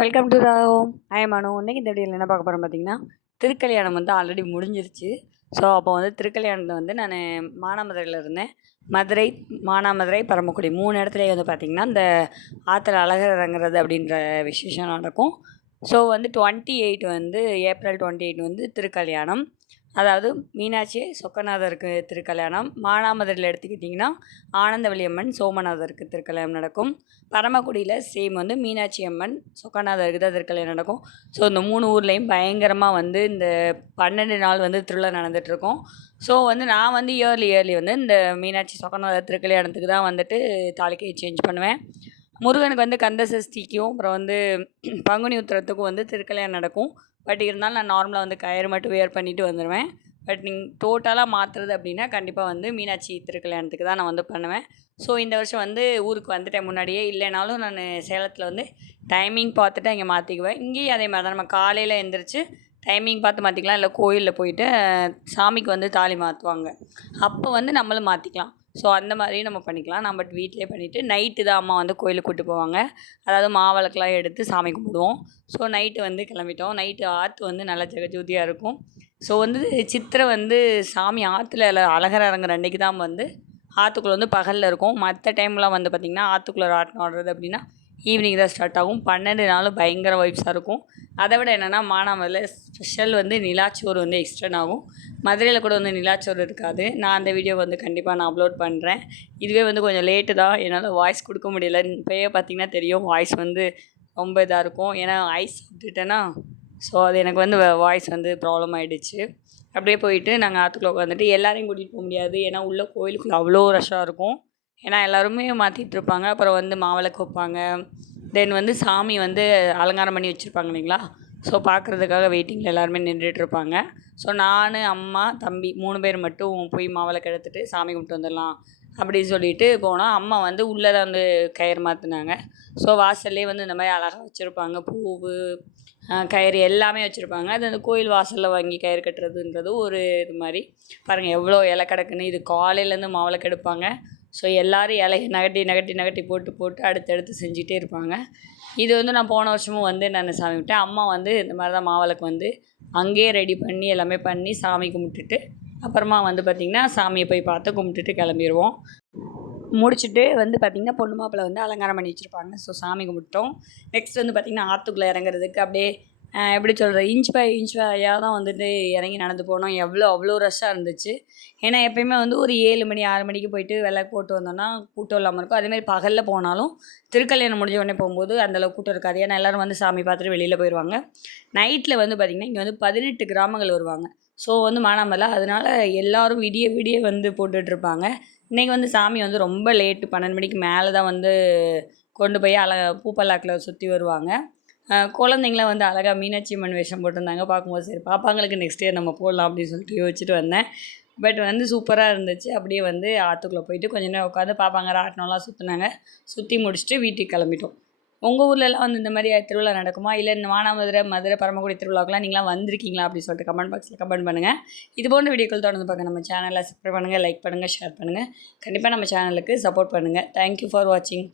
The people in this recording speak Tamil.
Welcome to the home. I am Anu. இன்னைக்கு இந்த வீடியோவில் என்ன பார்க்க போகிறோம் பார்த்தீங்கன்னா, திருக்கல்யாணம் வந்து ஆல்ரெடி முடிஞ்சிருச்சு. ஸோ அப்போ வந்து திருக்கல்யாணத்தை வந்து நான் மானாமதுரையில் இருந்தேன். மதுரை, மானாமதுரை, பரமக்குடி 3 இடத்துலையும் வந்து பார்த்திங்கன்னா இந்த ஆற்றுல அழகர் இறங்குறது அப்படின்ற விசேஷம் நடக்கும். ஸோ வந்து 28 வந்து ஏப்ரல் 28 வந்து திருக்கல்யாணம். அதாவது மீனாட்சி சொக்கநாதருக்கு திருக்கல்யாணம். மானாமதுரையில் எடுத்துக்கிட்டிங்கன்னா ஆனந்தவள்ளியம்மன் சோமநாதருக்கு திருக்கல்யாணம் நடக்கும். பரமக்குடியில் சேம் வந்து மீனாட்சி அம்மன் சொக்கநாதருக்கு தான் திருக்கல்யாணம் நடக்கும். ஸோ இந்த 3 ஊர்லேயும் பயங்கரமாக வந்து இந்த 12 நாள் வந்து திருவிழா நடந்துகிட்ருக்கோம். ஸோ வந்து நான் வந்து இயர்லி வந்து இந்த மீனாட்சி சொக்கநாதர் திருக்கல்யாணத்துக்கு தான் வந்துட்டு தாலிக்கை சேஞ்ச் பண்ணுவேன். முருகனுக்கு வந்து கந்த சஷ்டிக்கும் அப்புறம் வந்து பங்குனி உத்திரத்துக்கும் வந்து திருக்கல்யாணம் நடக்கும். பட் இருந்தாலும் நான் நார்மலாக வந்து கயிறு மட்டும் வேர் பண்ணிவிட்டு வந்துடுவேன். பட் நீங்கள் டோட்டலாக மாற்றுறது அப்படின்னா கண்டிப்பாக வந்து மீனாட்சி திருக்கல்யாணத்துக்கு தான் நான் வந்து பண்ணுவேன். ஸோ இந்த வருஷம் வந்து ஊருக்கு வந்துட்டேன் முன்னாடியே. இல்லைனாலும் நான் சேலத்தில் வந்து டைமிங் பார்த்துட்டு அங்கே மாற்றிக்குவேன். இங்கேயும் அதே மாதிரி தான் நம்ம காலையில் எழுந்திரிச்சு டைமிங் பார்த்து மாற்றிக்கலாம். இல்லை கோயிலில் போயிட்டு சாமிக்கு வந்து தாலி மாற்றுவாங்க, அப்போ வந்து நம்மளும் மாற்றிக்கலாம். ஸோ அந்த மாதிரியும் நம்ம பண்ணிக்கலாம். நான் பட் வீட்டிலே பண்ணிவிட்டு நைட்டு தான் அம்மா வந்து கோயிலுக்கு கூப்பிட்டு போவாங்க. அதாவது மாவிளக்கெலாம் எடுத்து சாமி கும்பிடுவோம். ஸோ நைட்டு வந்து கிளம்பிட்டோம். நைட்டு ஆற்று வந்து நல்லா ஜெகஜோதியாக இருக்கும். ஸோ வந்து சித்திரை வந்து சாமி ஆற்றுல அழகர் இறங்குற அன்றைக்கி தான் வந்து ஆற்றுக்குள்ளே வந்து பகலில் இருக்கும். மற்ற டைம்லாம் வந்து பார்த்திங்கன்னா ஆற்றுக்குள்ளே ராட்டினம் ஆடுறது அப்படின்னா ஈவினிங் தான் ஸ்டார்ட் ஆகும். 12 நாளும் பயங்கர வைப்ஸாக இருக்கும். அதை விட என்னென்னா மானாமதுரையில் ஸ்பெஷல் வந்து நிலாச்சோறு வந்து எக்ஸ்டெண்ட் ஆகும். மதுரையில் கூட வந்து நிலாச்சோறு இருக்காது. நான் அந்த வீடியோ வந்து கண்டிப்பாக நான் அப்லோட் பண்ணுறேன். இதுவே வந்து கொஞ்சம் லேட்டு தான், என்னால் வாய்ஸ் கொடுக்க முடியல. இப்போயே பார்த்திங்கன்னா தெரியும் வாய்ஸ் வந்து ரொம்ப இதாக இருக்கும். ஏன்னா ஐஸ் சாப்பிட்டுட்டேன்னா ஸோ அது எனக்கு வந்து வாய்ஸ் வந்து ப்ராப்ளம் ஆகிடுச்சு. அப்படியே போயிட்டு நாங்கள் ஆற்றுக்குள்ளே உட்காந்துட்டு எல்லாரையும் கூட்டிகிட்டு போக முடியாது. ஏன்னா உள்ளே கோயிலுக்குள்ளே அவ்வளோ ரஷ்ஷாக இருக்கும். ஏன்னா எல்லாருமே மாற்றிட்டு இருப்பாங்க. அப்புறம் வந்து மாவிளக்கு வைப்பாங்க. தென் வந்து சாமி வந்து அலங்காரம் பண்ணி வச்சுருப்பாங்க இல்லைங்களா. ஸோ பார்க்குறதுக்காக வெயிட்டிங்கில் எல்லாருமே நின்றுட்டுருப்பாங்க. ஸோ நான், அம்மா, தம்பி 3 பேர் மட்டும் போய் மாவிளக்கு எடுத்துகிட்டு சாமி கும்பிட்டு வந்துடலாம் அப்படின்னு சொல்லிட்டு போனோம். அம்மா வந்து உள்ளே தான் வந்து கயிறு மாற்றினாங்க. ஸோ வாசல்லே வந்து இந்த மாதிரி அழகாக வச்சுருப்பாங்க. பூவு, கயிறு எல்லாமே வச்சுருப்பாங்க. அது அந்த கோயில் வாசலில் வாங்கி கயிறு கட்டுறதுன்றது ஒரு இது மாதிரி. பாருங்கள் எவ்வளோ இலை கிடக்குன்னு. இது காலையிலேருந்து மாவிளக்கு எடுப்பாங்க. ஸோ எல்லோரும் இலையை நகட்டி போட்டு அடுத்தடுத்து செஞ்சுட்டே இருப்பாங்க. இது வந்து நான் போன வருஷமும் வந்து நான் சாமி கும்பிட்டேன். அம்மா வந்து இந்த மாதிரி தான் மாவிளக்கு வந்து அங்கேயே ரெடி பண்ணி எல்லாமே பண்ணி சாமி கும்பிட்டுட்டு அப்புறமா வந்து பார்த்திங்கன்னா சாமியை போய் பார்த்து கும்பிட்டுட்டு கிளம்பிடுவோம். முடிச்சுட்டு வந்து பார்த்திங்கன்னா பொண்ணு மாப்பிள்ளை வந்து அலங்காரம் பண்ணி வச்சுருப்பாங்க. ஸோ சாமி கும்பிட்டோம். நெக்ஸ்ட் வந்து பார்த்திங்கன்னா ஆற்றுக்குள்ளே இறங்குறதுக்கு அப்படியே எப்படி சொல்கிறது, இன்ச் பை இன்ச் வழியாக தான் வந்துட்டு இறங்கி நடந்து போனோம். அவ்வளோ ரஷ்ஷாக இருந்துச்சு. ஏன்னா எப்போயுமே வந்து ஒரு 7 மணி 6 மணிக்கு போயிட்டு விளக்கு போட்டு வந்தோம்னா கூட்டம் இல்லாமல் இருக்கும். அதேமாதிரி பகலில் போனாலும் திருக்கல்யாணம் முடிஞ்ச உடனே போகும்போது அந்தளவு கூட்டம் இருக்காது. ஏன்னா எல்லோரும் வந்து சாமி பார்த்துட்டு வெளியில் போயிடுவாங்க. நைட்டில் வந்து பார்த்திங்கன்னா இங்கே வந்து 18 கிராமங்கள் வருவாங்க. ஸோ வந்து மானாமதுரை, அதனால் எல்லோரும் விடிய வந்து போட்டுட்ருப்பாங்க. இன்றைக்கி வந்து சாமி வந்து ரொம்ப லேட்டு 12 மணிக்கு மேலே தான் வந்து கொண்டு போய் பூப்பல்லாக்கில் சுற்றி வருவாங்க. குழந்தைங்களாம் வந்து அழகாக மீனாட்சி அம்மன் வேஷம் போட்டிருந்தாங்க. பார்க்கும்போது சரி பாப்பாங்களுக்கு நெக்ஸ்ட் இயர் நம்ம போடலாம் அப்படின்னு சொல்லிட்டு யோசிச்சுட்டு வந்தேன். பட் வந்து சூப்பராக இருந்துச்சு. அப்படியே வந்து ஆற்றுக்குள்ளே போயிட்டு கொஞ்ச நேரம் உட்காந்து பாப்பாங்க ராட்டினம்லாம் சுற்றினாங்க. சுற்றி முடிச்சுட்டு வீட்டுக்கு கிளம்பிட்டோம். உங்கள் ஊர்லலாம் வந்து இந்த மாதிரி திருவிழா நடக்குமா? இல்லை இந்த மானாமதுரை, மதுரை, பரமக்குடி திருவிழாக்கெலாம் நீங்களாம் வந்திருக்கீங்களா அப்படின்னு சொல்லிட்டு கமெண்ட் பாக்ஸில் கமெண்ட் பண்ணுங்கள். இது போன்ற வீடியோக்கள் தொடர்ந்து பார்க்க நம்ம சேனலை சப்ஸ்கிரைப் பண்ணுங்கள், லைக் பண்ணுங்கள், ஷேர் பண்ணுங்கள். கண்டிப்பாக நம்ம சேனலுக்கு சப்போர்ட் பண்ணுங்கள். தேங்க்யூ ஃபார் வாட்சிங்.